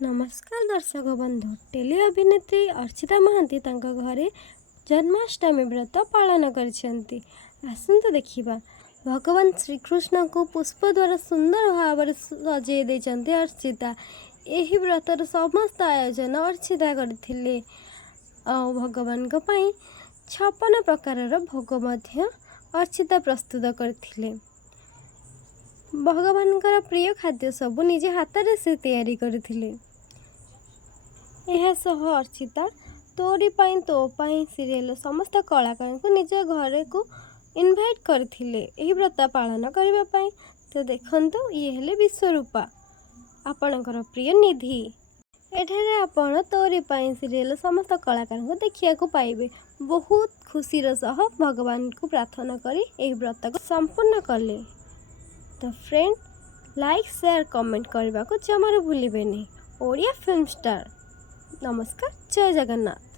नमस्कार दर्शक बंधु टेली अभिनेत्री अर्चिता महांती तांका घरे जन्माष्टमी व्रत पालन करछंती। आसंतु देखिबा भगवान श्रीकृष्ण को पुष्प द्वारा सुंदर भाव सजे देचंती अर्चिता। एही व्रतर समस्त आयोजन अर्चिता करथिले। भगवान को पई 56 प्रकार भोग मध्य अर्चिता प्रस्तुत करथिले। भगवान प्रिय खाद्य सबु निजे हाथ से तैयारी करथिले। अर्चिता तोरी पाई तो पाई सीरियल समस्त कलाकार को निज घर को इनवाइट करथिले एही व्रत पालन करबा पाई। तो देखंतु ये हेले विश्वरूपा आपणकर प्रिय निधि। एठारे आपण तोरी पाई सीरियल समस्त कलाकार को देखिया को पाइबे। बहुत खुशीर सह भगवान को प्रार्थना करी एही व्रत को संपूर्ण कले। तो फ्रेंड लाइक शेयर कमेंट करने को जमार भूलिबे नहीं। Odia film star. नमस्कार, जय जगन्नाथ।